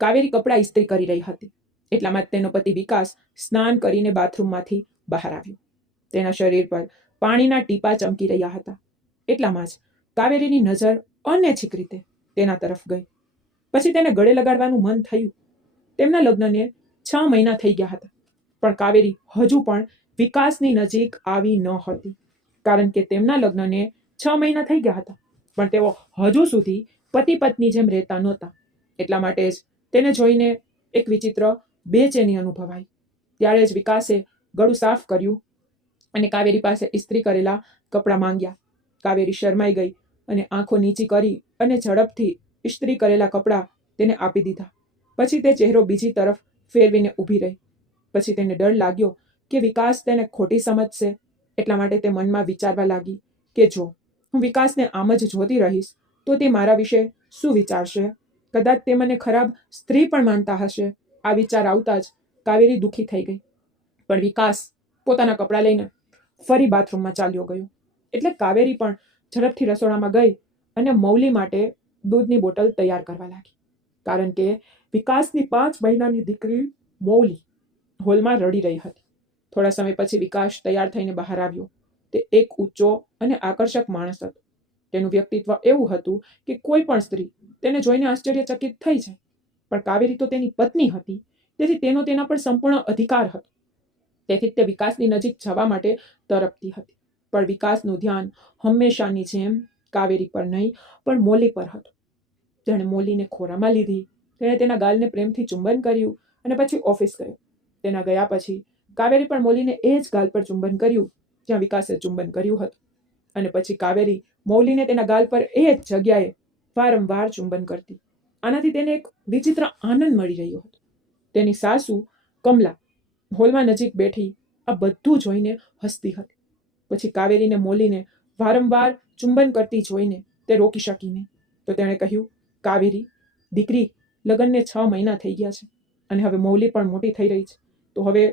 કાવેરી કપડાં ઇસ્ત્રી કરી રહી હતી. એટલામાં જ તેનો પતિ વિકાસ સ્નાન કરીને બાથરૂમમાંથી બહાર આવ્યો. તેના શરીર પર પાણીના ટીપા ચમકી રહ્યા હતા. એટલામાં જ કાવેરીની નજર અનૈચ્છિક રીતે તેના તરફ ગઈ. પછી તેને ગળે લગાડવાનું મન થયું. તેમના લગ્નને 6 મહિના થઈ ગયા હતા, પણ કાવેરી હજુ પણ વિકાસની નજીક આવી ન હતી. કારણ કે તેમના લગ્નને 6 મહિના થઈ ગયા હતા, પણ તેઓ હજુ સુધી પતિ પત્ની જેમ રહેતા નહોતા. એટલા માટે જ તેને જોઈને એક વિચિત્ર બેચેની અનુભવાઈ. ત્યારે જ વિકાસે ગળું સાફ કર્યું અને કાવેરી પાસે ઇસ્ત્રી કરેલા કપડાં માંગ્યા. કાવેરી શરમાઈ ગઈ અને આંખો નીચી કરી અને ઝડપથી ઇસ્ત્રી કરેલા કપડાં તેને આપી દીધા. પછી તે ચહેરો બીજી તરફ ફેરવીને ઊભી રહી. પછી તેને ડર લાગ્યો કે વિકાસ તેને ખોટી સમજશે. એટલા માટે તે મનમાં વિચારવા લાગી કે જો હું વિકાસને આમ જ જોતી રહીશ તો તે મારા વિશે શું વિચારશે? કદાચ તે મને ખરાબ સ્ત્રી પણ માનતા હશે. આ વિચાર આવતા જ કાવેરી દુઃખી થઈ ગઈ. પણ વિકાસ પોતાના કપડાં લઈને ફરી બાથરૂમમાં ચાલ્યો ગયો. એટલે કાવેરી પણ ઝડપથી રસોડામાં ગઈ અને મૌલી માટે દૂધની બોટલ તૈયાર કરવા લાગી. કારણ કે વિકાસની 5 મહિનાની દીકરી મૌલી હોલમાં રડી રહી હતી. થોડા સમય પછી વિકાસ તૈયાર થઈને બહાર આવ્યો. તે એક ઊંચો અને આકર્ષક માણસ હતો. તેનું વ્યક્તિત્વ એવું હતું કે કોઈ પણ સ્ત્રી તેને જોઈને આશ્ચર્યચકિત થઈ જાય. પણ કાવેરી તો તેની પત્ની હતી, તેથી તેનો તેના પર સંપૂર્ણ અધિકાર હતો. તેથી તે વિકાસની નજીક જવા માટે તરપતી હતી. પણ વિકાસનું ધ્યાન હંમેશાની જેમ કાવેરી પર નહીં, પણ મૌલી પર હતું. તેણે મૌલીને ખોરામાં લીધી. તેણે તેના ગાલને પ્રેમથી ચુંબન કર્યું અને પછી ઓફિસ ગયો. તેના ગયા પછી કાવેરી પણ મૌલીને એ જ ગાલ પર ચુંબન કર્યું જ્યાં વિકાસે ચુંબન કર્યું હતું. અને પછી કાવેરી મૌલીને તેના ગાલ પર એ જ જગ્યાએ વારંવાર ચુંબન કરતી. આનાથી તેને એક વિચિત્ર આનંદ મળી રહ્યો હતો. તેની સાસુ કમલા હોલમાં નજીક બેઠી આ બધું જોઈને હસતી હતી. પછી કાવેરીને મૌલીને વારંવાર ચુંબન કરતી જોઈને તે રોકી શકી નહીં. તો તેણે કહ્યું, કાવેરી દીકરી, લગ્નને 6 મહિના થઈ ગયા છે અને હવે મૌલી પણ મોટી થઈ રહી છે. તો હવે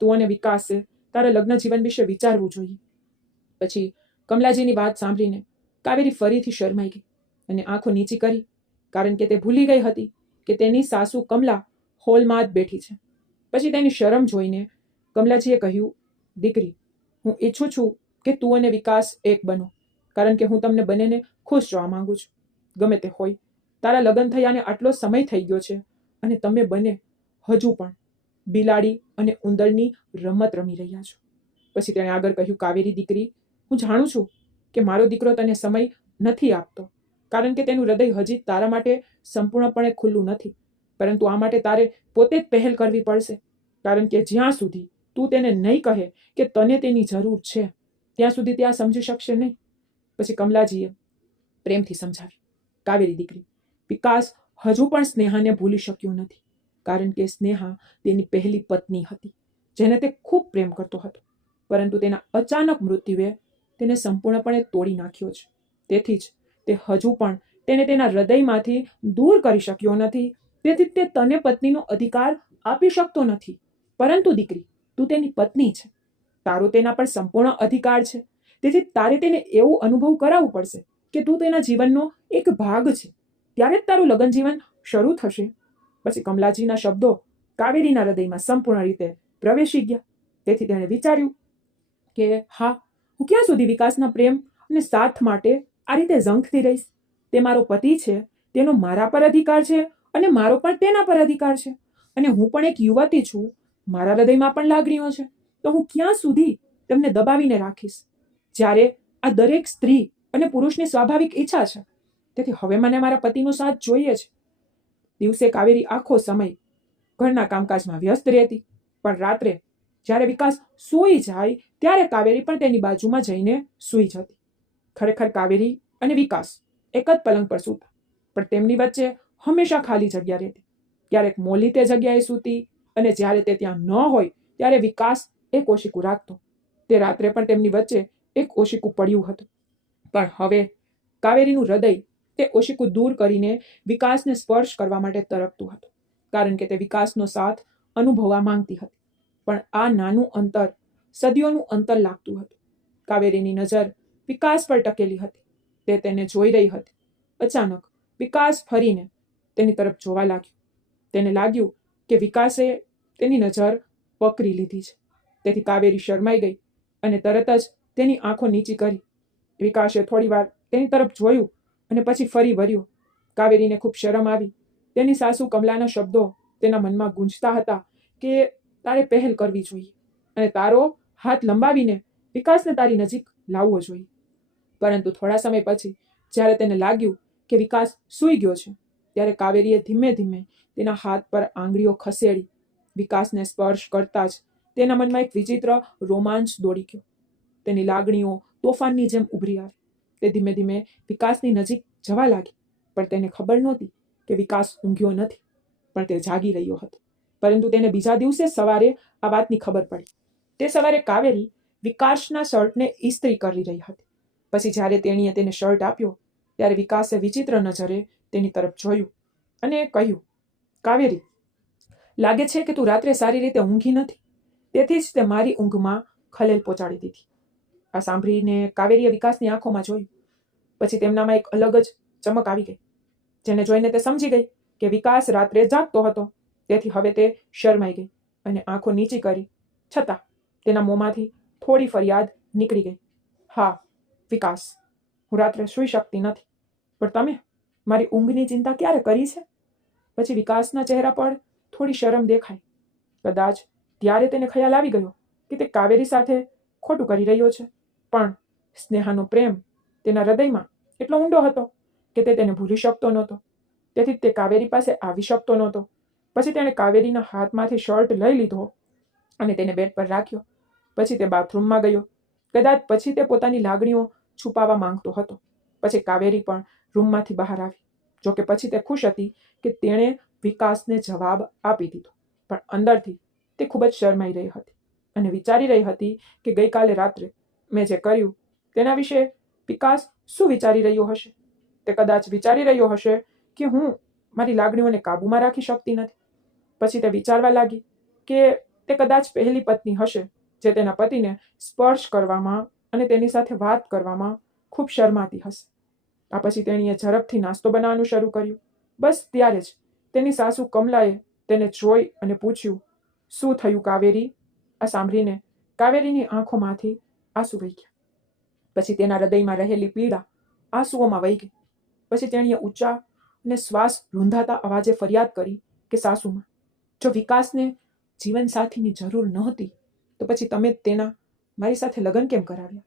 તું અને વિકાસે તારા લગ્ન જીવન વિશે વિચારવું જોઈએ. પછી કમલાજીની વાત સાંભળીને કાવેરી ફરીથી શરમાઈ ગઈ અને આંખો નીચી કરી. કારણ કે તે ભૂલી ગઈ હતી કે તેની સાસુ કમલા હોલમાં જ બેઠી છે. પછી તેની શરમ જોઈને કમલાજીએ કહ્યું, દીકરી, હું ઈચ્છું છું કે તું અને વિકાસ એક બનો. કારણ કે હું તમને બંનેને ખુશ જોવા માંગુ છું. ગમે તે હોય, તારા લગ્ન થયાને આટલો સમય થઈ ગયો છે અને તમે બંને હજુ પણ બિલાડી અને ઉંદરની રમત રમી રહ્યા છો. પછી તેણે આગળ કહ્યું, કાવેરી દીકરી, હું જાણું છું કે મારો દીકરો તને સમય નથી આપતો, કારણ કે તેનું હૃદય હજી તારા માટે સંપૂર્ણપણે ખુલ્લું નથી. પરંતુ આ માટે તારે પોતે જ પહેલ કરવી પડશે. કારણ કે જ્યાં સુધી તું તેને નહીં કહે કે તને તેની જરૂર છે, ત્યાં સુધી તે આ સમજી શકશે નહીં. પછી કમલાજીએ પ્રેમથી સમજાવ્યું, કાવેરી દીકરી, વિકાસ હજુ પણ સ્નેહાને ભૂલી શક્યો નથી. કારણ કે સ્નેહા તેની પહેલી પત્ની હતી, જેને તે ખૂબ પ્રેમ કરતો હતો. પરંતુ તેના અચાનક મૃત્યુએ તેને સંપૂર્ણપણે તોડી નાખ્યો છે. તેથી જ તે હજુ પણ તેને તેના હૃદયમાંથી દૂર કરી શક્યો નથી. તેથી તે તને પત્નીનો અધિકાર આપી શકતો નથી. પરંતુ દીકરી, તું તેની પત્ની છે. તારો તેના પર સંપૂર્ણ અધિકાર છે. તેથી તારે તેને એવું અનુભવ કરાવવું પડશે કે તું તેના જીવનનો એક ભાગ છે. ત્યારે જ તારું લગ્ન જીવન શરૂ થશે. પછી કમલાજીના શબ્દો કાવેરીના હૃદયમાં સંપૂર્ણ રીતે પ્રવેશી ગયા. તેથી તેણે વિચાર્યું કે હા, હું ક્યાં સુધી વિકાસના પ્રેમ અને સાથ માટે આ રીતે ઝંખતી રહીશ? તે મારો પતિ છે, તેનો મારા પર અધિકાર છે અને મારો પણ તેના પર અધિકાર છે. અને હું પણ એક યુવતી છું, મારા હૃદયમાં પણ લાગણીઓ છે. તો હું ક્યાં સુધી તેમને દબાવીને રાખીશ? જ્યારે આ દરેક સ્ત્રી અને પુરુષની સ્વાભાવિક ઈચ્છા છે. તેથી હવે મને મારા પતિનો સાથ જોઈએ છે. દિવસે કાવેરી આખો સમય ઘરના કામકાજમાં વ્યસ્ત રહેતી, પણ રાત્રે જ્યારે વિકાસ સૂઈ જાય ત્યારે કાવેરી પણ તેની બાજુમાં જઈને સૂઈ જતી. ખરેખર કાવેરી અને વિકાસ એક જ પલંગ પર સૂતા, પણ તેમની વચ્ચે હંમેશા ખાલી જગ્યા રહેતી. ક્યારેક મૌલી તે જગ્યાએ સૂતી અને જ્યારે તે ત્યાં ન હોય ત્યારે વિકાસ એક ઓશિકું રાખતો. તે રાત્રે પણ તેમની વચ્ચે એક ઓશિકું પડ્યું હતું. પણ હવે કાવેરીનું હૃદય તે ઓશિકું દૂર કરીને વિકાસને સ્પર્શ કરવા માટે તરપતું હતું. કારણ કે તે વિકાસનો સાથ અનુભવવા માંગતી હતી. પણ આ નાનું અંતર સદીઓનું અંતર લાગતું હતું. કાવેરીની નજર વિકાસ પર ટકેલી હતી. તે તેને જોઈ રહી હતી. અચાનક વિકાસ ફરીને તેની તરફ જોવા લાગ્યો. તેને લાગ્યું કે વિકાસે તેની નજર પકડી લીધી છે. તેથી કાવેરી શરમાઈ ગઈ અને તરત જ તેની આંખો નીચી કરી. વિકાસે થોડીવાર તેની તરફ જોયું અને પછી ફરી વળ્યો. કાવેરીને ખૂબ શરમ આવી. તેની સાસુ કમલાના શબ્દો તેના મનમાં ગૂંજતા હતા કે તારે પહેલ કરવી જોઈએ અને તારો હાથ લંબાવીને વિકાસને તારી નજીક લાવવો જોઈએ. પરંતુ થોડા સમય પછી જ્યારે તેને લાગ્યું કે વિકાસ સૂઈ ગયો છે, ત્યારે કાવેરીએ ધીમે ધીમે તેના હાથ પર આંગળીઓ ખસેડી. વિકાસને સ્પર્શ કરતા જ તેના મનમાં એક વિચિત્ર રોમાંચ દોડી ગયો. તેની લાગણીઓ તોફાનની જેમ ઉભરી આવી. તે ધીમે ધીમે વિકાસની નજીક જવા લાગી, પણ તેને ખબર નહોતી કે વિકાસ ઊંઘ્યો નથી, પણ તે જાગી રહ્યો હતો. પરંતુ તેને બીજા દિવસે સવારે આ વાતની ખબર પડી. તે સવારે કાવેરી વિકાસના શર્ટને ઇસ્ત્રી કરી રહી હતી. પછી જ્યારે તેણીએ તેને શર્ટ આપ્યો, ત્યારે વિકાસે વિચિત્ર નજરે તેની તરફ જોયું અને કહ્યું, કાવેરી, લાગે છે કે તું રાત્રે સારી રીતે ઊંઘી નથી, તેથી જ તે મારી ઊંઘમાં ખલેલ પહોંચાડી દીધી. આ સાંભળીને કાવેરીએ વિકાસની આંખોમાં જોયું. પછી તેમનામાં એક અલગ જ ચમક આવી ગઈ, જેને જોઈને તે સમજી ગઈ કે વિકાસ રાત્રે જાગતો હતો. તેથી હવે તે શરમાઈ ગઈ અને આંખો નીચી કરી. છતાં તેના મોંમાંથી થોડી ફરિયાદ નીકળી ગઈ. હા વિકાસ, હું રાત્રે સૂઈ શકતી નથી, પણ તમે મારી ઊંઘની ચિંતા ક્યારે કરી છે? પછી વિકાસના ચહેરા પર થોડી શરમ દેખાઈ. કદાચ ત્યારે તેને ખ્યાલ આવી ગયો કે તે કાવેરી સાથે ખોટું કરી રહ્યો છે, પણ સ્નેહાનો પ્રેમ તેના હૃદયમાં એટલો ઊંડો હતો કે તે તેને ભૂલી શકતો નહોતો. તેથી તે કાવેરી પાસે આવી શકતો નહોતો. પછી તેણે કાવેરીના હાથમાંથી શર્ટ લઈ લીધો અને તેને બેડ પર રાખ્યો. પછી તે બાથરૂમમાં ગયો. કદાચ પછી તે પોતાની લાગણીઓ છુપાવવા માંગતો હતો. પછી કાવેરી પણ રૂમમાંથી બહાર આવી. જોકે પછી તે ખુશ હતી કે તેણે વિકાસને જવાબ આપી દીધો, પણ અંદરથી તે ખૂબ જ શરમાઈ રહી હતી અને વિચારી રહી હતી કે ગઈકાલે રાત્રે મેં જે કર્યું તેના વિશે વિકાસ શું વિચારી રહ્યો હશે. તે કદાચ વિચારી રહ્યો હશે કે હું મારી લાગણીઓને કાબૂમાં રાખી શકતી નથી. પછી તે વિચારવા લાગી કે તે કદાચ પહેલી પત્ની હશે જે તેના પતિને સ્પર્શ કરવામાં અને તેની સાથે વાત કરવામાં ખૂબ શરમાતી હશે. આ પછી તેણીએ ઝડપથી નાસ્તો બનાવવાનું શરૂ કર્યું. બસ ત્યારે જ તેની સાસુ કમલાએ તેને જોઈ અને પૂછ્યું, શું થયું કાવેરી? આ સાંભળીને કાવેરીની આંખોમાંથી આંસુ વહી ગયા. પછી તેના હૃદયમાં રહેલી પીડા આંસુઓમાં વહી ગઈ. પછી તેણીએ ઊંચા અને શ્વાસ રૂંધાતા અવાજે ફરિયાદ કરી કે સાસુમાં, જો વિકાસને જીવનસાથીની જરૂર નહોતી તો પછી તમે તેના મારી સાથે લગ્ન કેમ કરાવ્યા?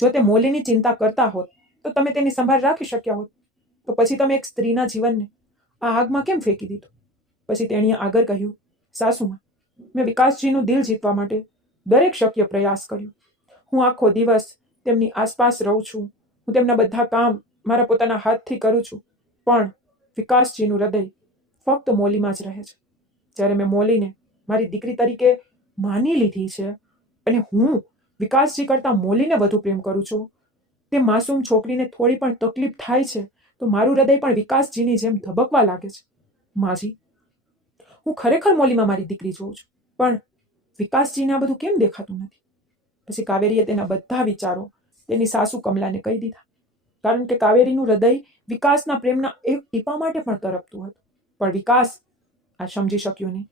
જો તે મોલીની ચિંતા કરતા હોત તો તમે તેની સંભાળ રાખી શક્યા હોત. તો પછી તમે એક સ્ત્રીના જીવનને આ આગમાં કેમ ફેંકી દીધું? પછી તેણીએ આગળ કહ્યું, સાસુમાં, મેં વિકાસજીનું દિલ જીતવા માટે દરેક શક્ય પ્રયાસ કર્યો. હું આખો દિવસ તેમની આસપાસ રહું છું. હું તેમના બધા કામ મારા પોતાના હાથથી કરું છું, પણ વિકાસજીનું હૃદય ફક્ત મોલીમાં જ રહે છે. જ્યારે મેં મોલીને મારી દીકરી તરીકે માની લીધી છે અને હું વિકાસજી કરતાં મોલીને વધુ પ્રેમ કરું છું, તે માસૂમ છોકરીને થોડી પણ તકલીફ થાય છે તો મારું હૃદય પણ વિકાસજીની જેમ ધબકવા લાગે છે. માજી, હું ખરેખર મોલીમાં મારી દીકરી જોઉં છું, પણ વિકાસજીને આ બધું કેમ દેખાતું નથી? પછી કાવેરીએ તેના બધા વિચારો તેની સાસુ કમલાને કહી દીધા, કારણ કે કાવેરીનું હૃદય વિકાસના પ્રેમના એક ટીપા માટે પણ તરપતું હતું. પણ વિકાસ આ સમજી શક્યો નહીં.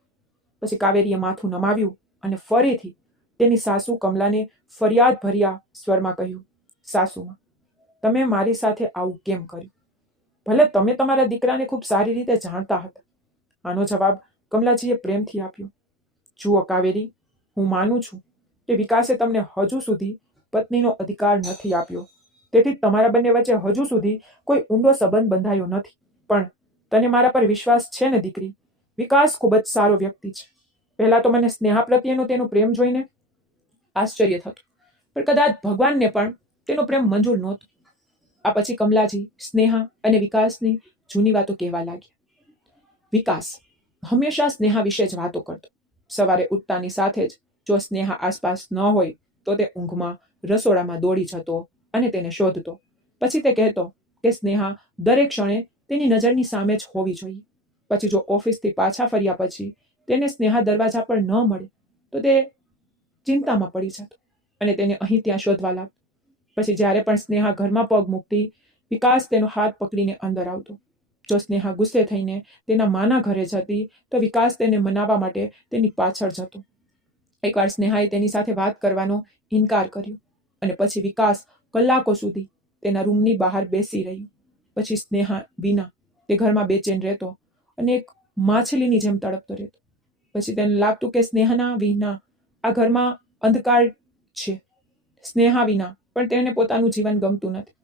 પછી કાવેરીએ માથું નમાવ્યું અને ફરીથી તેની સાસુ કમલાને ફરિયાદ ભર્યા સ્વરમાં કહ્યું, સાસુમાં, તમે મારી સાથે આવું કેમ કર્યું? ભલે તમે તમારા દીકરાને ખૂબ સારી રીતે જાણતા હતા. આનો જવાબ કમલાજીએ પ્રેમથી આપ્યો. જુઓ કાવેરી, હું માનું છું કે વિકાસે તમને હજુ સુધી પત્નીનો અધિકાર નથી આપ્યો, તેથી તમારા બંને વચ્ચે હજુ સુધી કોઈ ઊંડો સંબંધ બંધાયો નથી. પણ તને મારા પર વિશ્વાસ છે ને દીકરી? વિકાસ ખૂબ જ સારો વ્યક્તિ છે. પહેલા તો મને સ્નેહા પ્રત્યેનો તેનો પ્રેમ જોઈને આશ્ચર્ય થતું, પણ કદાચ ભગવાનને પણ તેનો પ્રેમ મંજૂર નહોતો. આ પછી કમલાજી સ્નેહા અને વિકાસની જૂની વાતો કહેવા લાગ્યા. વિકાસ હંમેશા સ્નેહા વિશે જ વાતો કરતો. સવારે ઉઠતાની સાથે જ જો સ્નેહા આસપાસ ન હોય તો તે ઊંઘમાં રસોડામાં દોડી જતો અને તેને શોધતો. પછી તે કહેતો કે સ્નેહા દરેક ક્ષણે તેની નજરની સામે જ હોવી જોઈએ. પછી જો ઓફિસથી પાછા ફર્યા પછી તેને સ્નેહા દરવાજા પર ન મળે તો તે ચિંતામાં પડી જતો અને તેને અહીં ત્યાં શોધવા લાગતો. પછી જ્યારે પણ સ્નેહા ઘરમાં પગ મૂકતી, વિકાસ તેનો હાથ પકડીને અંદર આવતો. જો સ્નેહા ગુસ્સે થઈને તેના માના ઘરે જતી તો વિકાસ તેને મનાવવા માટે તેની પાછળ જતો. એકવાર સ્નેહાએ તેની સાથે વાત કરવાનો ઇનકાર કર્યો અને પછી વિકાસ કલાકો સુધી તેના રૂમની બહાર બેસી રહ્યું. પછી સ્નેહા વિના તે ઘરમાં બેચેન રહેતો અને એક માછલીની જેમ તડપતો રહેતો. પછી તેને લાગતું કે સ્નેહના વિના આ ઘરમાં અંધકાર છે. સ્નેહા વિના પણ તેને પોતાનું જીવન ગમતું નથી.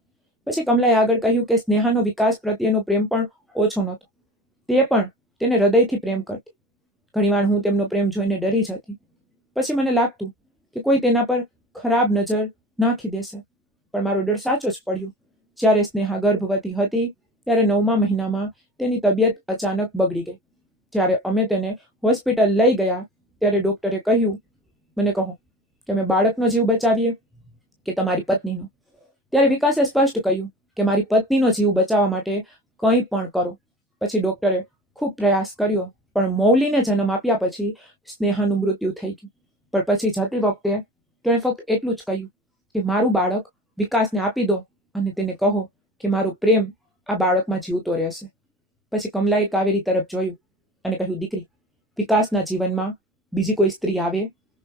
પછી કમલાએ આગળ કહ્યું કે સ્નેહાનો વિકાસ પ્રત્યેનો પ્રેમ પણ ઓછો નહોતો. તે પણ તેને હૃદયથી પ્રેમ કરતી. ઘણીવાર હું તેમનો પ્રેમ જોઈને ડરી જતી. પછી મને લાગતું કે કોઈ તેના પર ખરાબ નજર નાખી દેશે. પણ મારો ડર સાચો જ પડ્યો. જ્યારે સ્નેહા ગર્ભવતી હતી ત્યારે 9મા મહિનામાં તેની તબિયત અચાનક બગડી ગઈ. જ્યારે અમે તેને હોસ્પિટલ લઈ ગયા ત્યારે ડૉક્ટરે કહ્યું, મને કહો કે અમે બાળકનો જીવ બચાવીએ કે તમારી પત્નીનો. ત્યારે વિકાસે સ્પષ્ટ કહ્યું કે મારી પત્નીનો જીવ બચાવવા માટે કંઈ પણ કરો. પછી ડૉક્ટરે ખૂબ પ્રયાસ કર્યો પણ મૌલીને જન્મ આપ્યા પછી સ્નેહાનું મૃત્યુ થઈ ગયું. પણ પછી જતી વખતે તેણે ફક્ત એટલું જ કહ્યું કે મારું બાળક વિકાસને આપી દો અને તેને કહો કે મારું પ્રેમ આ બાળકમાં જીવતો રહેશે. પછી કમલાએ કાવેરી તરફ જોયું અને કહ્યું, દીકરી, વિકાસના જીવનમાં બીજી કોઈ સ્ત્રી આવે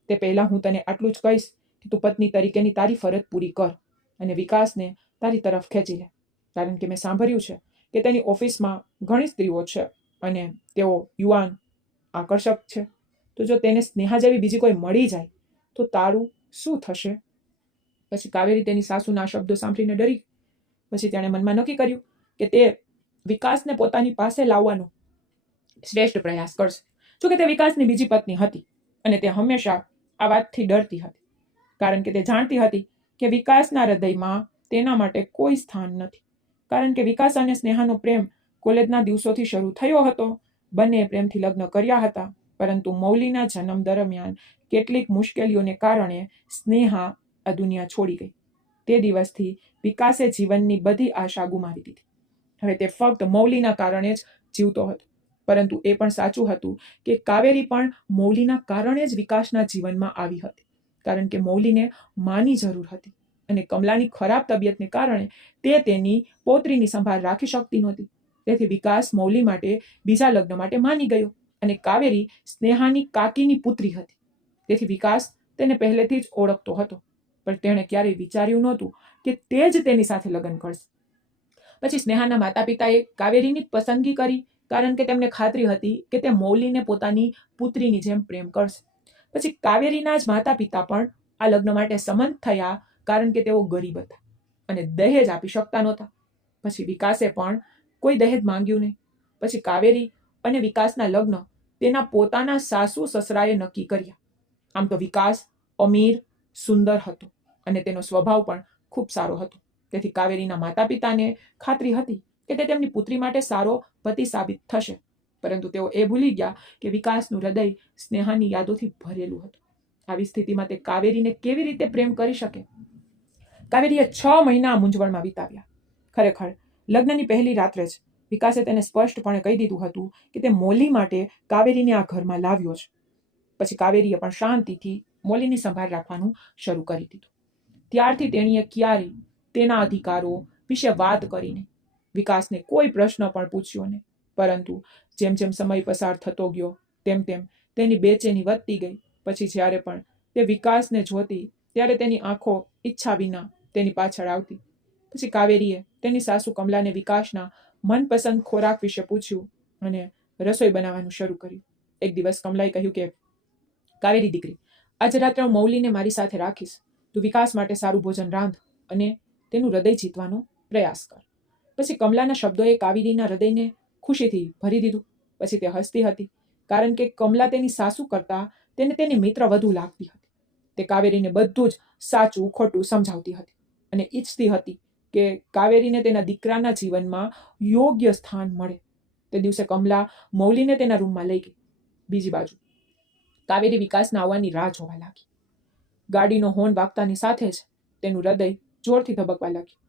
તે પહેલાં હું તને આટલું જ કહીશ કે તું પત્ની તરીકેની તારી ફરજ પૂરી કર અને વિકાસને તારી તરફ ખેંચી લે. કારણ કે મેં સાંભળ્યું છે કે તેની ઓફિસમાં ઘણી સ્ત્રીઓ છે અને તેઓ યુવાન, આકર્ષક છે. તો જો તેને સ્નેહા જેવી બીજી કોઈ મળી જાય તો તારું શું થશે? પછી કાવેરી તેની સાસુના શબ્દો સાંભળીને ડરી. પછી તેણે મનમાં નક્કી કર્યું કે તે વિકાસને પોતાની પાસે લાવવાનો શ્રેષ્ઠ પ્રયાસ કરશે. જોકે તે વિકાસની બીજી પત્ની હતી અને તે હંમેશા આ વાતથી ડરતી હતી. કારણ કે તે જાણતી હતી કે વિકાસના હૃદયમાં તેના માટે કોઈ સ્થાન નથી. કારણ કે વિકાસ અને સ્નેહાનો પ્રેમ કોલેજના દિવસોથી શરૂ થયો હતો. બંને પ્રેમથી લગ્ન કર્યા હતા. પરંતુ મૌલીના જન્મ દરમિયાન કેટલીક મુશ્કેલીઓને કારણે સ્નેહા આ દુનિયા છોડી ગઈ. તે દિવસથી વિકાસે જીવનની બધી આશા ગુમાવી દીધી. હવે તે ફક્ત મૌલીના કારણે જ જીવતો હતો. પરંતુ એ પણ સાચું હતું કે કાવેરી પણ મૌલીના કારણે જ વિકાસના જીવનમાં આવી હતી. કારણ કે મૌલીને માની જરૂર હતી અને કમલાની ખરાબ તબિયતને કારણે તે તેની પૌત્રીની સંભાળ રાખી શકતી નહોતી. તેથી વિકાસ મૌલી માટે બીજા લગ્ન માટે માની ગયો અને કાવેરી સ્નેહાની કાકીની પુત્રી હતી. તેથી વિકાસ તેને પહેલેથી જ ઓળખતો હતો. પણ તેણે ક્યારેય વિચાર્યું નહોતું કે તે જ તેની સાથે લગ્ન કરશે. પછી સ્નેહાના માતા પિતાએ કાવેરીની જ પસંદગી કરી કારણ કે તેમને ખાતરી હતી કે તે મૌલીને પોતાની પુત્રીની જેમ પ્રેમ કરશે. પછી કાવેરીના જ માતા પિતા પણ આ લગ્ન માટે સંમત થયા કારણ કે તેઓ ગરીબ હતા અને દહેજ આપી શકતા નહોતા. પછી વિકાસે પણ કોઈ દહેજ માંગ્યું નહીં. પછી કાવેરી અને વિકાસના લગ્ન તેના પોતાના સાસુ સસરાએ નક્કી કર્યા. આમ તો વિકાસ અમીર, સુંદર હતો અને તેનો સ્વભાવ પણ ખૂબ સારો હતો. તેથી કાવેરીના માતા પિતાને ખાતરી હતી કે તે તેમની પુત્રી માટે સારો પતિ સાબિત થશે. પરંતુ તેઓ એ ભૂલી ગયા કે વિકાસનું હૃદય સ્નેહાની યાદોથી ભરેલું હતું. આવી સ્થિતિમાં તે કાવેરીને કેવી રીતે પ્રેમ કરી શકે? કાવેરીએ 6 મહિના મૂંઝવણમાં વિતાવ્યા. ખરેખર લગ્નની પહેલી રાત્રે જ વિકાસે તેને સ્પષ્ટપણે કહી દીધું હતું કે તે મૌલી માટે કાવેરીને આ ઘરમાં લાવ્યો છે. પછી કાવેરીએ પણ શાંતિથી મૌલીની સંભાળ રાખવાનું શરૂ કરી દીધું. ત્યારથી તેણીએ ક્યારેય તેના અધિકારો વિશે વાત કરીને વિકાસને કોઈ પ્રશ્ન પણ પૂછ્યો નહીં. પરંતુ જેમ જેમ સમય પસાર થતો ગયો તેમ તેમ તેની બેચેની વધતી ગઈ. પછી જ્યારે પણ તે વિકાસને જોતી ત્યારે તેની આંખો ઈચ્છા વિના તેની પાછળ આવતી. પછી કાવેરીએ તેની સાસુ કમલાને વિકાસના મનપસંદ ખોરાક વિશે પૂછ્યું અને રસોઈ બનાવવાનું શરૂ કર્યું. એક દિવસ કમલાએ કહ્યું કે કાવેરી દીકરી, આજે રાત્રે હું મૌલીને મારી સાથે રાખીશ. તું વિકાસ માટે સારું ભોજન રાંધ અને તેનું હૃદય જીતવાનો પ્રયાસ કર. પછી કમલાના શબ્દોએ કાવેરીના હૃદયને ખુશીથી ભરી દીધું. પછી તે હસતી હતી કારણ કે કમલા તેની સાસુ કરતાં તેને તેની મિત્ર વધુ લાગતી હતી. તે કાવેરીને બધું જ સાચું ખોટું સમજાવતી હતી અને ઈચ્છતી હતી કે કાવેરીને તેના દીકરાના જીવનમાં યોગ્ય સ્થાન મળે. તે દિવસે કમલા મૌલીને તેના રૂમમાં લઈ ગઈ. બીજી બાજુ કાવેરી વિકાસના આવવાની રાહ જોવા લાગી. ગાડીનો હોર્ન વાગતાની સાથે જ તેનું હૃદય જોરથી ધબકવા લાગ્યું.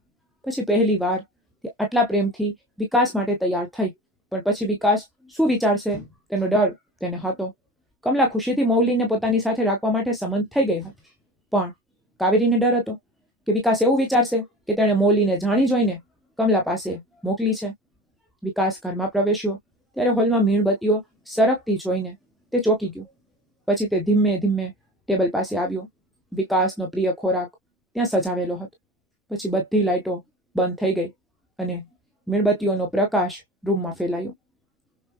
પછી પહેલી વાર તે આટલા પ્રેમથી વિકાસ માટે તૈયાર થઈ. પણ પછી વિકાસ શું વિચારશે તેનો ડર તેને હતો. કમલા ખુશીથી મૌલીને પોતાની સાથે રાખવા માટે સંમત થઈ ગઈ હતી. પણ કાવેરીને ડર હતો કે વિકાસ એવું વિચારશે કે તેણે મૌલીને જાણી જોઈને કમલા પાસે મોકલી છે. વિકાસ ઘરમાં પ્રવેશ્યો ત્યારે હોલમાં મીણબત્તીઓ સરકતી જોઈને તે ચોંકી ગયો. પછી તે ધીમે ધીમે ટેબલ પાસે આવ્યો. વિકાસનો પ્રિય ખોરાક ત્યાં સજાવેલો હતો. પછી બધી લાઇટો બંધ થઈ ગઈ અને મીણબત્તીઓનો પ્રકાશ રૂમમાં ફેલાયો.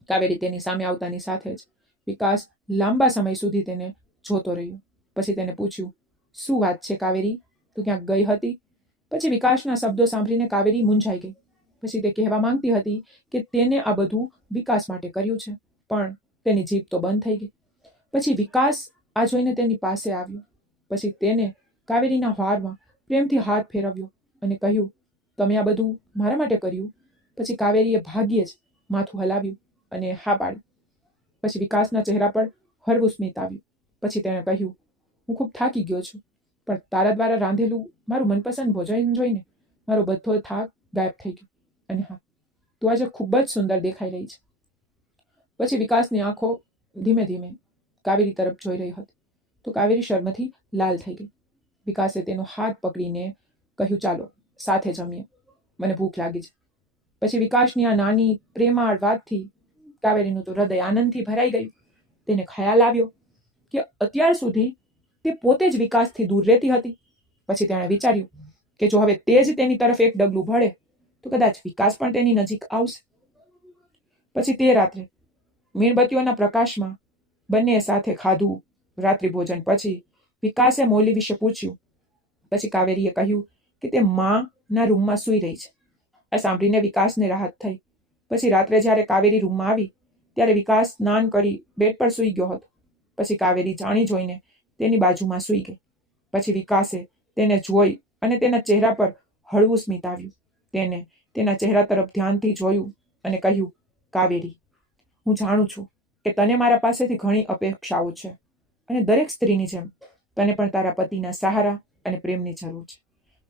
કાવેરી તેની સામે આવતાની સાથે જ વિકાસ લાંબા સમય સુધી તેને જોતો રહ્યો. પછી તેને પૂછ્યું, શું વાત છે કાવેરી, તું ક્યાંક ગઈ હતી? પછી વિકાસના શબ્દો સાંભળીને કાવેરી મૂંઝાઈ ગઈ. પછી તે કહેવા માંગતી હતી કે તેને આ બધું વિકાસ માટે કર્યું છે, પણ તેની જીભ તો બંધ થઈ ગઈ. પછી વિકાસ આ જોઈને તેની પાસે આવ્યો. પછી તેને કાવેરીના હારમાં પ્રેમથી હાથ ફેરવ્યો અને કહ્યું, તમે આ બધું મારા માટે કર્યું? પછી કાવેરીએ ભાગ્યે જ માથું હલાવ્યું અને હા પાડી. પછી વિકાસના ચહેરા પર હળવું સ્મિત આવ્યું. પછી તેણે કહ્યું, હું ખૂબ થાકી ગયો છું, પણ તારા દ્વારા રાંધેલું મારું મનપસંદ ભોજન જોઈને મારો બધો થાક ગાયબ થઈ ગયો. અને હા, તું આજે ખૂબ જ સુંદર દેખાઈ રહી છે. પછી વિકાસની આંખો ધીમે ધીમે કાવેરી તરફ જોઈ રહી હતી તો કાવેરી શર્મથી લાલ થઈ ગઈ. વિકાસે તેનો હાથ પકડીને કહ્યું, ચાલો સાથે જમીએ, મને ભૂખ લાગી છે. પછી વિકાસની આ નાની પ્રેમાળ વાતથી કાવેરીનું તો હૃદય આનંદથી ભરાઈ ગયું. તેને ખ્યાલ આવ્યો કે અત્યાર સુધી તે પોતે જ વિકાસથી દૂર રહેતી હતી. પછી તેણે વિચાર્યું કે જો હવે તે જ તેની તરફ એક ડગલું ભળે તો કદાચ વિકાસ પણ તેની નજીક આવશે. પછી તે રાત્રે મીણબત્તીઓના પ્રકાશમાં બંને સાથે ખાધું. રાત્રિ ભોજન પછી વિકાસે મૌલી વિશે પૂછ્યું. પછી કાવેરીએ કહ્યું કે તે માના રૂમમાં સૂઈ રહી છે. આ સાંભળીને વિકાસને રાહત થઈ. પછી રાત્રે જ્યારે કાવેરી રૂમમાં આવી ત્યારે વિકાસ સ્નાન કરી બેડ પર સૂઈ ગયો હતો. પછી કાવેરી જાણી જોઈને તેની બાજુમાં સૂઈ ગઈ. પછી વિકાસે તેને જોઈ અને તેના ચહેરા પર હળવું સ્મિત આવ્યું. તેને તેના ચહેરા તરફ ધ્યાનથી જોયું અને કહ્યું, કાવેરી, હું જાણું છું કે તને મારા પાસેથી ઘણી અપેક્ષાઓ છે અને દરેક સ્ત્રીની જેમ તને પણ તારા પતિના સહારા અને પ્રેમની જરૂર છે.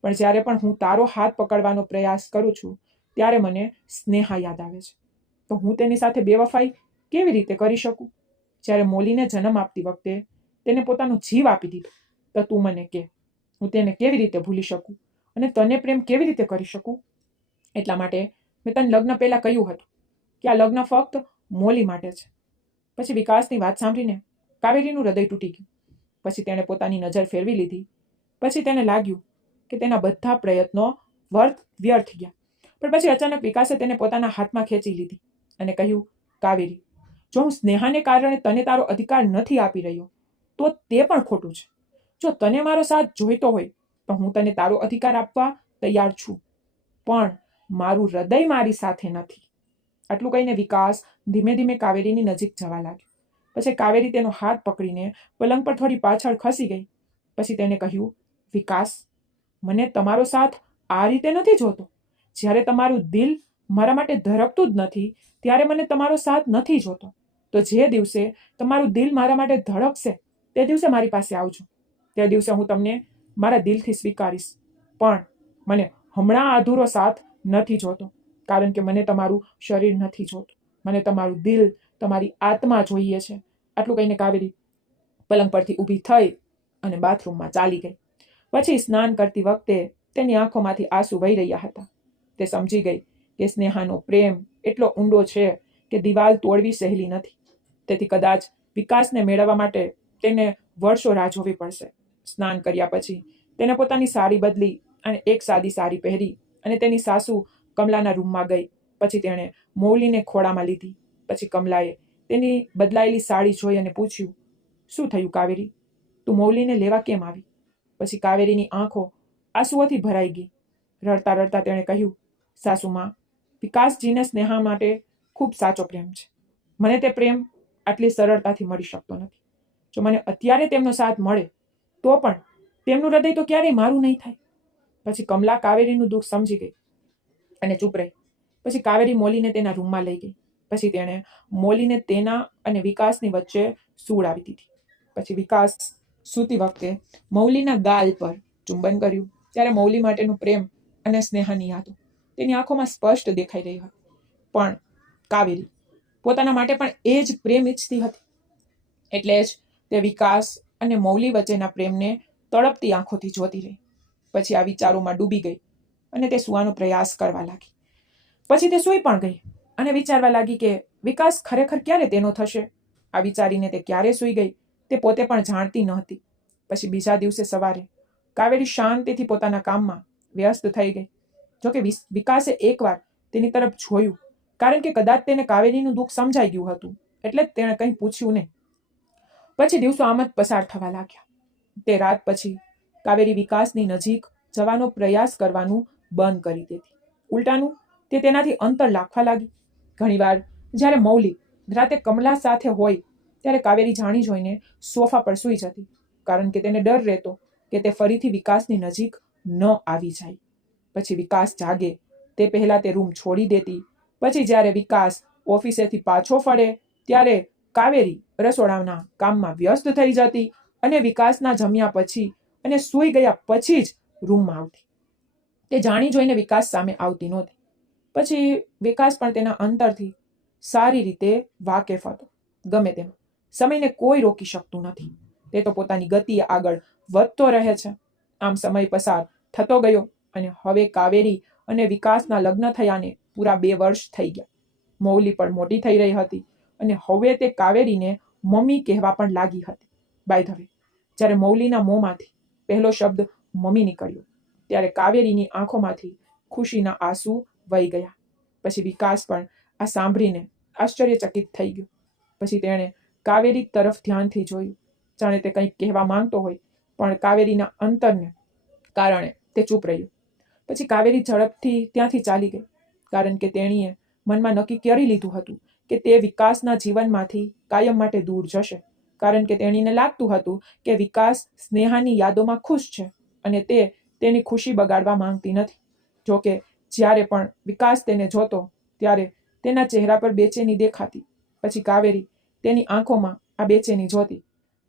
પણ જ્યારે પણ હું તારો હાથ પકડવાનો પ્રયાસ કરું છું ત્યારે મને સ્નેહા યાદ આવે છે. તો હું તેની સાથે બેવફાઈ કેવી રીતે કરી શકું? જ્યારે મોલીને જન્મ આપતી વખતે તેને પોતાનો જીવ આપી દીધો, તો તું મને કહે, હું તેને કેવી રીતે ભૂલી શકું અને તને પ્રેમ કેવી રીતે કરી શકું? એટલા માટે મેં તને લગ્ન પહેલા કહ્યું હતું કે આ લગ્ન ફક્ત મોલી માટે છે. પછી વિકાસની વાત સાંભળીને કાવેરીનું હૃદય તૂટી ગયું. પછી તેણે પોતાની નજર ફેરવી લીધી. પછી તેને લાગ્યું કે તેના બધા પ્રયત્નો વ્યર્થ ગયા. પણ પછી અચાનક વિકાસે તેને પોતાના હાથમાં ખેંચી લીધી અને કહ્યું, કાવેરી, જો હું સ્નેહાને કારણે તને તારો અધિકાર નથી આપી રહ્યો તો તે પણ ખોટું છે. જો તને મારો સાથ જોઈતો હોય તો હું તને તારો અધિકાર આપવા તૈયાર છું, પણ મારું હૃદય મારી સાથે નથી. આટલું કહીને વિકાસ ધીમે ધીમે કાવેરીની નજીક જવા લાગ્યો. પછી કાવેરી તેનો હાથ પકડીને પલંગ પર થોડી પાછળ ખસી ગઈ. પછી તેને કહ્યું, વિકાસ, મને તમારો સાથ આ રીતે નથી જોતો. જ્યારે તમારું દિલ મારા માટે ધડકતું જ નથી ત્યારે મને તમારો સાથ નથી જોતો. તો જે દિવસે તમારું દિલ મારા માટે ધડકશે તે દિવસે મારી પાસે આવજો. તે દિવસે હું તમને મારા દિલથી સ્વીકારીશ. પણ મને હમણાં અધૂરો સાથ નથી જોતો, કારણ કે મને તમારું શરીર નથી જોતું. મને તમારું દિલ, તમારી આત્મા જોઈએ છે. આટલું કહીને કાવેરી પલંગ પરથી ઊભી થઈ અને બાથરૂમમાં ચાલી ગઈ. પછી સ્નાન કરતી વખતે તેની આંખોમાંથી આંસુ વહી રહ્યા હતા. તે સમજી ગઈ કે સ્નેહાનો પ્રેમ એટલો ઊંડો છે કે દિવાલ તોડવી સહેલી નથી. તેથી કદાચ વિકાસને મેળવવા માટે તેને વર્ષો રાહ જોવી પડશે. સ્નાન કર્યા પછી તેને પોતાની સાડી બદલી અને એક સાદી સાડી પહેરી અને તેની સાસુ કમલાના રૂમમાં ગઈ. પછી તેણે મૌલીને ખોળામાં લીધી. પછી કમલાએ તેની બદલાયેલી સાડી જોઈ અને પૂછ્યું, શું થયું કાવેરી, તું મૌલીને લેવા કેમ આવી? પછી કાવેરીની આંખો આંસુઓથી ભરાઈ ગઈ. રડતા રડતા તેણે કહ્યું, સાસુમાં, વિકાસજીને સ્નેહા માટે ખૂબ સાચો પ્રેમ છે. મને તે પ્રેમ આટલી સરળતાથી મળી શકતો નથી. જો મને અત્યારે તેમનો સાથ મળે તો પણ તેમનું હૃદય તો ક્યારેય મારું નહીં થાય. પછી કમલા કાવેરીનું દુઃખ સમજી ગઈ અને ચૂપ રહી. પછી કાવેરી મોલીને તેના રૂમમાં લઈ ગઈ. પછી તેણે મોલીને તેના અને વિકાસની વચ્ચે સૂડાવી દીધી. પછી વિકાસ સૂતી વખતે મૌલીના ગાલ પર ચુંબન કર્યું ત્યારે મૌલી માટેનું પ્રેમ અને સ્નેહાની યાદો તેની આંખોમાં સ્પષ્ટ દેખાઈ રહી હતી. પણ કાવેરી પોતાના માટે પણ એ જ પ્રેમ ઈચ્છતી હતી. એટલે જ તે વિકાસ અને મૌલી વચ્ચેના પ્રેમને તડપતી આંખોથી જોતી રહી. પછી આ વિચારોમાં ડૂબી ગઈ અને તે સૂવાનો પ્રયાસ કરવા લાગી. પછી તે સૂઈ પણ ગઈ. અને વિચારવા લાગી કે વિકાસ ખરેખર ક્યારે તેનો થશે. આ વિચારીને તે ક્યારે સૂઈ ગઈ તે પોતે પણ જાણતી ન હતી. પછી બીજા દિવસે સવારે કાવેરી શાંતિથી પોતાના કામમાં વ્યસ્ત થઈ ગઈ. જોકે વિકાસે એકવાર તેની તરફ જોયું, કારણ કે કદાચ તેને કાવેરીનું દુઃખ સમજાઈ ગયું હતું, એટલે જ તેણે કંઈ પૂછ્યું નહીં. પછી દિવસો આમ જ પસાર થવા લાગ્યા. તે રાત પછી કાવેરી વિકાસની નજીક જવાનો પ્રયાસ કરવાનું બંધ કરી દેતી. ઉલટાનું તે તેનાથી અંતર રાખવા લાગી. ઘણીવાર જ્યારે મૌલિક રાતે કમલા સાથે હોય ત્યારે કાવેરી જાણી જોઈને સોફા પર સૂઈ જતી, કારણ કે તેને ડર રહેતો કે તે ફરીથી વિકાસની નજીક ન આવી જાય. પછી વિકાસ જાગે તે પહેલા તે રૂમ છોડી દેતી. પછી જ્યારે વિકાસ ઓફિસેથી પાછો ફરે ત્યારે કાવેરી રસોડાના કામમાં વ્યસ્ત થઈ જતી અને વિકાસના જમ્યા પછી અને સૂઈ ગયા પછી જ રૂમમાં આવતી. તે જાણી જોઈને વિકાસ સામે આવતી નહોતી. પછી વિકાસ પણ તેના અંતરથી સારી રીતે વાકેફ હતો. ગમે તેમ સમયને કોઈ રોકી શકતું નથી. તે તો પોતાની ગતિએ આગળ વધતો રહે છે. આમ સમય પસાર થતો ગયો અને હવે કાવેરી અને વિકાસના લગ્ન થયાને પૂરા 2 વર્ષ થઈ ગયા. મૌલી પણ મોટી થઈ રહી હતી અને હવે તે કાવેરીને મમ્મી કહેવા પણ લાગી હતી. બાય ધ વે, જ્યારે મૌલીના મોંમાંથી પહેલો શબ્દ મમ્મી નીકળ્યો ત્યારે કાવેરીની આંખોમાંથી ખુશીના આંસુ વહી ગયા. પછી વિકાસ પણ આ સાંભળીને આશ્ચર્યચકિત થઈ ગયો. પછી તેણે કાવેરી તરફ ધ્યાનથી જોયું, જાણે તે કંઈક કહેવા માંગતો હોય, પણ કાવેરીના અંતરને કારણે તે ચૂપ રહ્યો. પછી કાવેરી ઝડપથી ત્યાંથી ચાલી ગઈ, કારણ કે તેણીએ મનમાં નક્કી કરી લીધું હતું કે તે વિકાસના જીવનમાંથી કાયમ માટે દૂર જશે, કારણ કે તેણીને લાગતું હતું કે વિકાસ સ્નેહાની યાદોમાં ખુશ છે અને તે તેની ખુશી બગાડવા માંગતી નથી. જોકે જ્યારે પણ વિકાસ તેને જોતો ત્યારે તેના ચહેરા પર બેચેની દેખાતી. પછી કાવેરી તેની આંખોમાં આ બેચેની જોતી,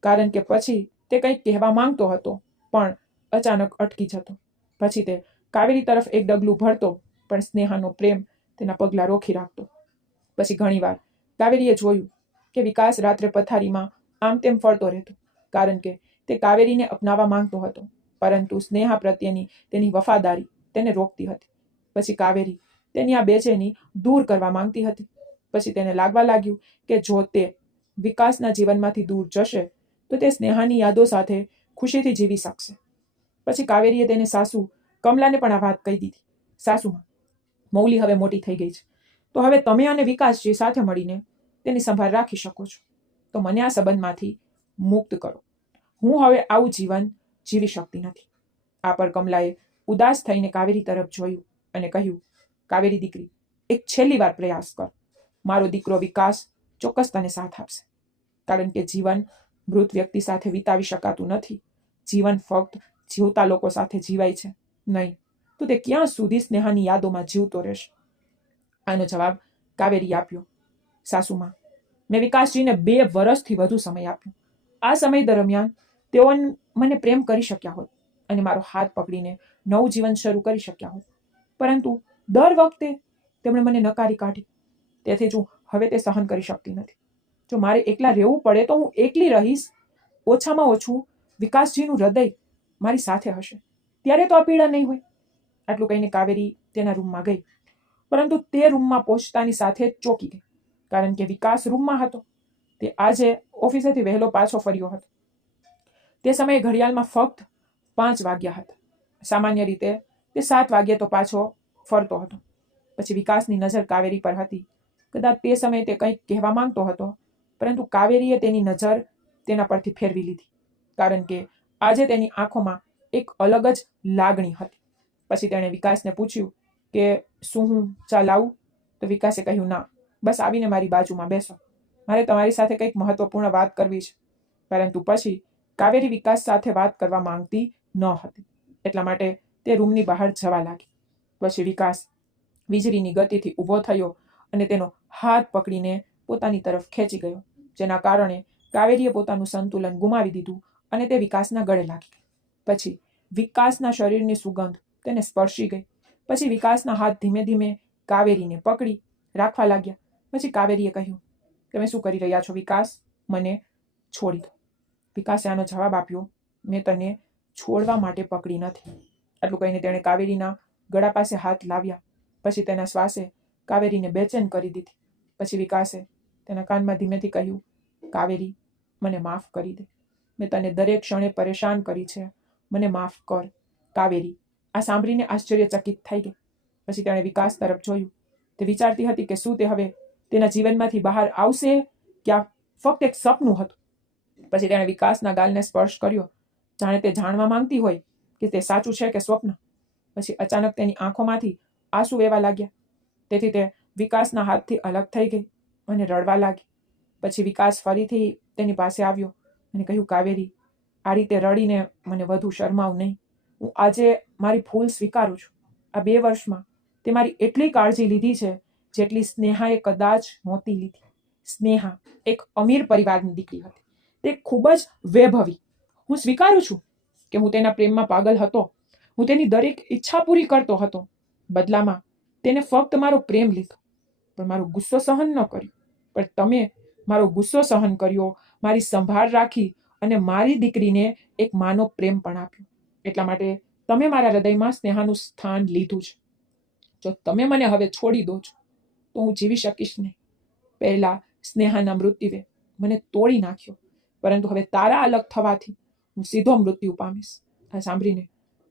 કારણ કે પછી તે કંઈક કહેવા માંગતો હતો પણ અચાનક અટકી જતો. પછી તે કાવેરી તરફ એક ડગલું ભરતો, પણ સ્નેહાનો પ્રેમ તેના પગલાં રોકી રાખતો. પછી ઘણીવાર કાવેરીએ જોયું કે વિકાસ રાત્રે પથારીમાં આમ તેમ ફરતો રહેતો, કારણ કે તે કાવેરીને અપનાવવા માંગતો હતો, પરંતુ સ્નેહા પ્રત્યેની તેની વફાદારી તેને રોકતી હતી. પછી કાવેરી તેની આ બેચેની દૂર કરવા માંગતી હતી. પછી તેને લાગવા લાગ્યું કે જો તે વિકાસના જીવનમાંથી દૂર જશે તો તે સ્નેહાની યાદો સાથે ખુશીથી જીવી શકશે. પછી કાવેરીએ તેને સાસુ કમલાને પણ આ વાત કહી દીધી. સાસુમાં, મૌલી હવે મોટી થઈ ગઈ છે, તો હવે તમે અને વિકાસજી સાથે મળીને તેની સંભાળ રાખી શકો છો. તો મને આ સંબંધમાંથી મુક્ત કરો. હું હવે આવું જીવન જીવી શકતી નથી. આ પર કમલાએ ઉદાસ થઈને કાવેરી તરફ જોયું અને કહ્યું, કાવેરી દીકરી, એક છેલ્લી વાર પ્રયાસ કર. મારો દીકરો વિકાસ ચોક્કસ તને સાથ આપશે, કારણ કે જીવન મૃત વ્યક્તિ સાથે વિતાવી શકાતું નથી. જીવન ફક્ત જીવતા લોકો સાથે જીવાય છે. નહીં તો તે ક્યાં સુધી સ્નેહાની યાદોમાં જીવતો રહેશે. આનો જવાબ કાવેરી આપ્યો, સાસુમાં, મેં વિકાસજીને 2 વર્ષથી વધુ સમય આપ્યો. આ સમય દરમિયાન તેઓ મને પ્રેમ કરી શક્યા હોત અને મારો હાથ પકડીને નવું જીવન શરૂ કરી શક્યા હોત, પરંતુ દર વખતે તેમણે મને નકારી કાઢી. તેથી જ હું હવે તે સહન કરી શકતી નથી. જો મારે એકલા રહેવું પડે તો હું એકલી રહીશ. ઓછામાં ઓછું વિકાસજીનું હૃદય મારી સાથે હશે, ત્યારે તો આ પીડા નહીં હોય. આટલું કહીને કાવેરી તેના રૂમમાં ગઈ, પરંતુ તે રૂમમાં પહોંચતાની સાથે જ ચોંકી ગઈ, કારણ કે વિકાસ રૂમમાં હતો. તે આજે ઓફિસેથી વહેલો પાછો ફર્યો હતો. તે સમયે ઘડિયાળમાં ફક્ત 5 વાગ્યા હતા. સામાન્ય રીતે તે 7 વાગ્યે તો પાછો ફરતો હતો. પછી વિકાસની નજર કાવેરી પર હતી. કદાચ તે સમયે તે કંઈક કહેવા માંગતો હતો, પરંતુ કાવેરીએ તેની નજર તેના પરથી ફેરવી લીધી, કારણ કે આજે તેની આંખોમાં એક અલગ જ લાગણી હતી. પછી તેણે વિકાસને પૂછ્યું કે શું હું ચા લાવું? તો વિકાસે કહ્યું, ના, બસ આવીને મારી બાજુમાં બેસો. મારે તમારી સાથે કંઈક મહત્વપૂર્ણ વાત કરવી છે. પરંતુ પછી કાવેરી વિકાસ સાથે વાત કરવા માંગતી ન હતી, એટલા માટે તે રૂમની બહાર જવા લાગી. પછી વિકાસ વીજળીની ગતિથી ઊભો થયો અને તેનો હાથ પકડીને પોતાની તરફ ખેંચી ગયો, જેના કારણે કાવેરીએ પોતાનું સંતુલન ગુમાવી દીધું અને તે વિકાસના ગળે લાગી ગઈ. પછી વિકાસના શરીરની સુગંધ તેને સ્પર્શી ગઈ. પછી વિકાસના હાથ ધીમે ધીમે કાવેરીને પકડી રાખવા લાગ્યા. પછી કાવેરીએ કહ્યું, તમે શું કરી રહ્યા છો વિકાસ? મને છોડી દો. વિકાસે આનો જવાબ આપ્યો, મેં તને છોડવા માટે પકડી નથી. આટલું કહીને તેણે કાવેરીના ગળા પાસે હાથ લાવ્યા. પછી તેના શ્વાસે કાવેરીને બેચેન કરી દીધી. પછી વિકાસે તેના કાનમાં ધીમેથી કહ્યું, કાવેરી, મને માફ કરી દે. મેં તને દરેક ક્ષણે પરેશાન કરી છે. મને માફ કર. કાવેરી આ સાંભળીને આશ્ચર્યચકિત થઈ ગઈ. પછી તેણે વિકાસ તરફ જોયું. તે વિચારતી હતી કે શું તે હવે તેના જીવનમાંથી બહાર આવશે કે આ ફક્ત એક સપનું હતું. પછી તેણે વિકાસના ગાલને સ્પર્શ કર્યો, જાણે તે જાણવા માંગતી હોય કે તે સાચું છે કે સ્વપ્ન. પછી અચાનક તેની આંખોમાંથી આંસુ વહેવા લાગ્યા. તેથી તે વિકાસના હાથથી અલગ થઈ ગઈ અને રડવા લાગી. પછી વિકાસ ફરીથી તેની પાસે આવ્યો અને કહ્યું, કાવેરી, આ રીતે રડીને મને વધુ શરમાવ નહીં. હું આજે મારી ભૂલ સ્વીકારું છું. આ 2 વર્ષમાં તે મારી એટલી કાળજી લીધી છે જેટલી સ્નેહાએ કદાચ નહોતી લીધી. સ્નેહા એક અમીર પરિવારની દીકરી હતી. તે ખૂબ જ વૈભવી. હું સ્વીકારું છું કે હું તેના પ્રેમમાં પાગલ હતો. હું તેની દરેક ઈચ્છા પૂરી કરતો હતો. બદલામાં તેને ફક્ત મારો પ્રેમ લીધો, પણ મારો ગુસ્સો સહન ન કર્યો. પણ તમે મારો ગુસ્સો સહન કર્યો, મારી સંભાળ રાખી અને મારી દીકરીને એક માનો પ્રેમ પણ આપ્યો. એટલા માટે તમે મારા હૃદયમાં સ્નેહાનું સ્થાન લીધું છે. જો તમે મને હવે છોડી દો છો તો હું જીવી શકીશ નહીં. પહેલા સ્નેહાના મૃત્યુએ મને તોડી નાખ્યો, પરંતુ હવે તારા અલગ થવાથી હું સીધો મૃત્યુ પામીશ. આ સાંભળીને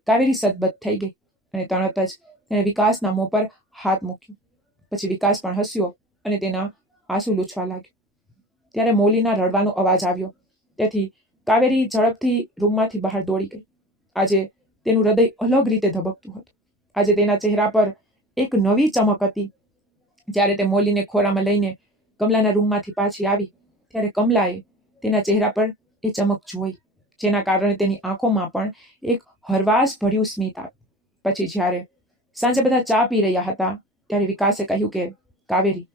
કાવેરી સદબદ થઈ ગઈ અને તરત જ તેણે વિકાસના મોં પર હાથ મૂક્યો. પછી વિકાસ પણ હસ્યો અને તેના આંસુ લૂછવા લાગ્યો. ત્યારે મૌલીના રડવાનો અવાજ આવ્યો. તેથી કાવેરી ઝડપથી રૂમમાંથી બહાર દોડી ગઈ. આજે તેનું હૃદય અલગ રીતે ધબકતું હતું. આજે તેના ચહેરા પર એક નવી ચમક હતી. જ્યારે તે મૌલીને ખોરામાં લઈને કમલાના રૂમમાંથી પાછી આવી ત્યારે કમલાએ તેના ચહેરા પર એ ચમક જોઈ, જેના કારણે તેની આંખોમાં પણ એક હરવાશ ભર્યું સ્મિત આવ્યું. પછી જ્યારે સાંજે બધા ચા પી રહ્યા હતા ત્યારે વિકાસે કહ્યું કે કાવેરી,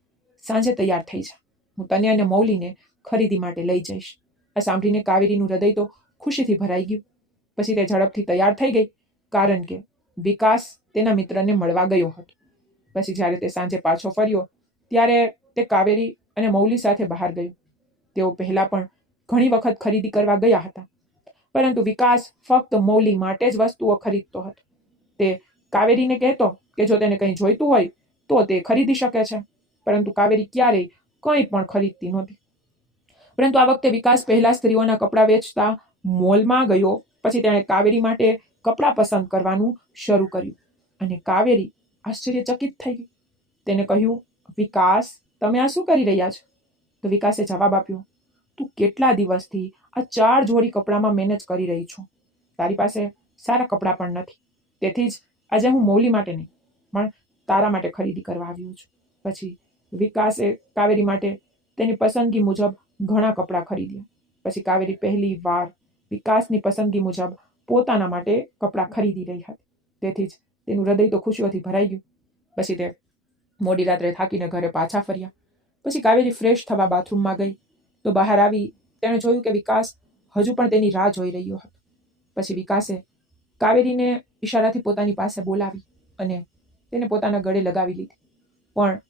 સાંજે તૈયાર થઈ જા. હું તને અને મૌલીને ખરીદી માટે લઈ જઈશ. આ સાંભળીને કાવેરીનું હૃદય તો ખુશીથી ભરાઈ ગયું. પછી તે ઝડપથી તૈયાર થઈ ગઈ, કારણ કે વિકાસ તેના મિત્રને મળવા ગયો હતો. પછી જ્યારે તે સાંજે પાછો ફર્યો ત્યારે તે કાવેરી અને મૌલી સાથે બહાર ગયો. તેઓ પહેલા પણ ઘણી વખત ખરીદી કરવા ગયા હતા, પરંતુ વિકાસ ફક્ત મૌલી માટે જ વસ્તુઓ ખરીદતો હતો. તે કાવેરીને કહેતો કે જો તેને કંઈ જોઈતું હોય તો તે ખરીદી શકે છે, પરંતુ કાવેરી ક્યારેય કંઈ પણ ખરીદતી નહોતી. પરંતુ આ વખતે વિકાસ પહેલા સ્ત્રીઓના કપડાં વેચતા મોલમાં ગયો. પછી તેણે કાવેરી માટે કપડાં પસંદ કરવાનું શરૂ કર્યું અને કાવેરી આશ્ચર્યચકિત થઈ ગઈ. તેને કહ્યું, વિકાસ, તમે આ શું કરી રહ્યા છો? તો વિકાસે જવાબ આપ્યો, તું કેટલા દિવસથી આ 4 જોડી કપડામાં મેનેજ કરી રહી છું. તારી પાસે સારા કપડાં પણ નથી. તેથી જ આજે હું મૌલી માટે નહીં, પણ તારા માટે ખરીદી કરવા આવ્યો છું. પછી વિકાસે કાવેરી માટે તેની પસંદગી મુજબ ઘણા કપડાં ખરીદ્યા. પછી કાવેરી પહેલી વાર વિકાસની પસંદગી મુજબ પોતાના માટે કપડાં ખરીદી રહી હતી. તેથી જ તેનું હૃદય તો ખુશીઓથી ભરાઈ ગયું. પછી તે મોડી રાત્રે થાકીને ઘરે પાછા ફર્યા. પછી કાવેરી ફ્રેશ થવા બાથરૂમમાં ગઈ તો બહાર આવી તેણે જોયું કે વિકાસ હજુ પણ તેની રાહ જોઈ રહ્યો હતો. પછી વિકાસે કાવેરીને ઈશારાથી પોતાની પાસે બોલાવી અને તેને પોતાના ગળે લગાવી લીધી. પણ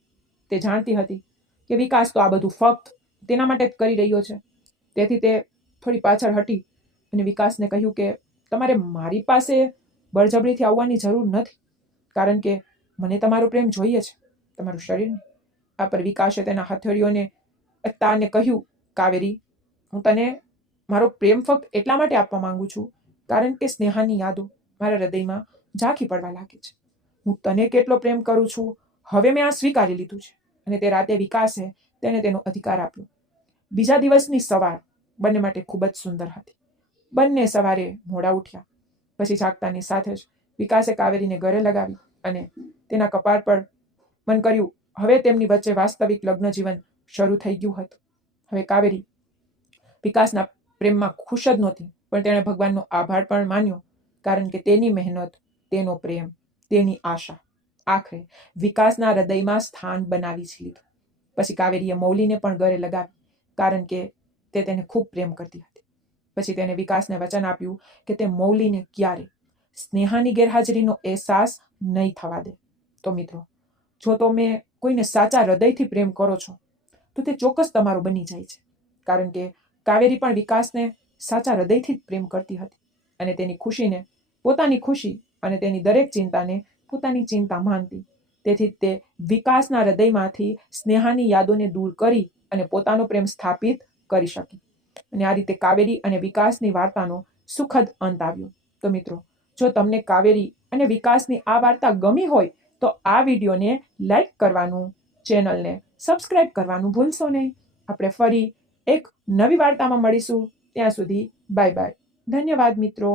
તે જાણતી હતી કે વિકાસ તો આ બધું ફક્ત તેના માટે જ કરી રહ્યો છે. તેથી તે થોડી પાછળ હટી અને વિકાસને કહ્યું કે તમારે મારી પાસે બળજબરીથી આવવાની જરૂર નથી, કારણ કે મને તમારો પ્રેમ જોઈએ છે, તમારું શરીર નહીં. આ પર વિકાસે તેના હથેળીઓને તાને કહ્યું, કાવેરી, હું તને મારો પ્રેમ ફક્ત એટલા માટે આપવા માંગુ છું કારણ કે સ્નેહાની યાદો મારા હૃદયમાં ઝાંખી પડવા લાગે છે. હું તને કેટલો પ્રેમ કરું છું હવે મેં આ સ્વીકારી લીધું છે. અને તે રાતે વિકાસે તેને તેનો અધિકાર આપ્યો. બીજા દિવસની સવાર બંને માટે ખૂબ જ સુંદર હતી. બંને સવારે મોડા ઉઠ્યા. પછી જાગતાની સાથે જ વિકાસે કાવેરીને ગળે લગાવી અને તેના કપાળ પર મન કર્યું. હવે તેમની વચ્ચે વાસ્તવિક લગ્ન જીવન શરૂ થઈ ગયું હતું. હવે કાવેરી વિકાસના પ્રેમમાં ખુશ જ નહોતી, પણ તેણે ભગવાનનો આભાર પણ માન્યો, કારણ કે તેની મહેનત, તેનો પ્રેમ, તેની આશા આખરે વિકાસના હૃદયમાં સ્થાન બનાવી જ લીધું. પછી કાવેરીએ મૌલીને પણ ગળે લગાવી, કારણ કે તે તેને ખૂબ પ્રેમ કરતી હતી. પછી તેને વિકાસને વચન આપ્યું કે તે મૌલીને ક્યારે સ્નેહાની ગેરહાજરીનો અહેસાસ નહીં થવા દે. તો મિત્રો, જો તમે કોઈને સાચા હૃદયથી પ્રેમ કરો છો તો તે ચોક્કસ તમારું બની જાય છે, કારણ કે કાવેરી પણ વિકાસને સાચા હૃદયથી જ પ્રેમ કરતી હતી અને તેની ખુશીને પોતાની ખુશી અને તેની દરેક ચિંતાને પોતાની ચિંતા માનતી. તેથી તે વિકાસના હૃદયમાંથી સ્નેહાની યાદોને દૂર કરી અને પોતાનો પ્રેમ સ્થાપિત કરી શકી. અને આ રીતે કાવેરી અને વિકાસની વાર્તાનો સુખદ અંત આવ્યો. તો મિત્રો, જો તમને કાવેરી અને વિકાસની આ વાર્તા ગમી હોય તો આ વિડીયોને લાઈક કરવાનું, ચેનલને સબસ્ક્રાઇબ કરવાનું ભૂલશો નહીં. આપણે ફરી એક નવી વાર્તામાં મળીશું. ત્યાં સુધી બાય બાય. ધન્યવાદ મિત્રો.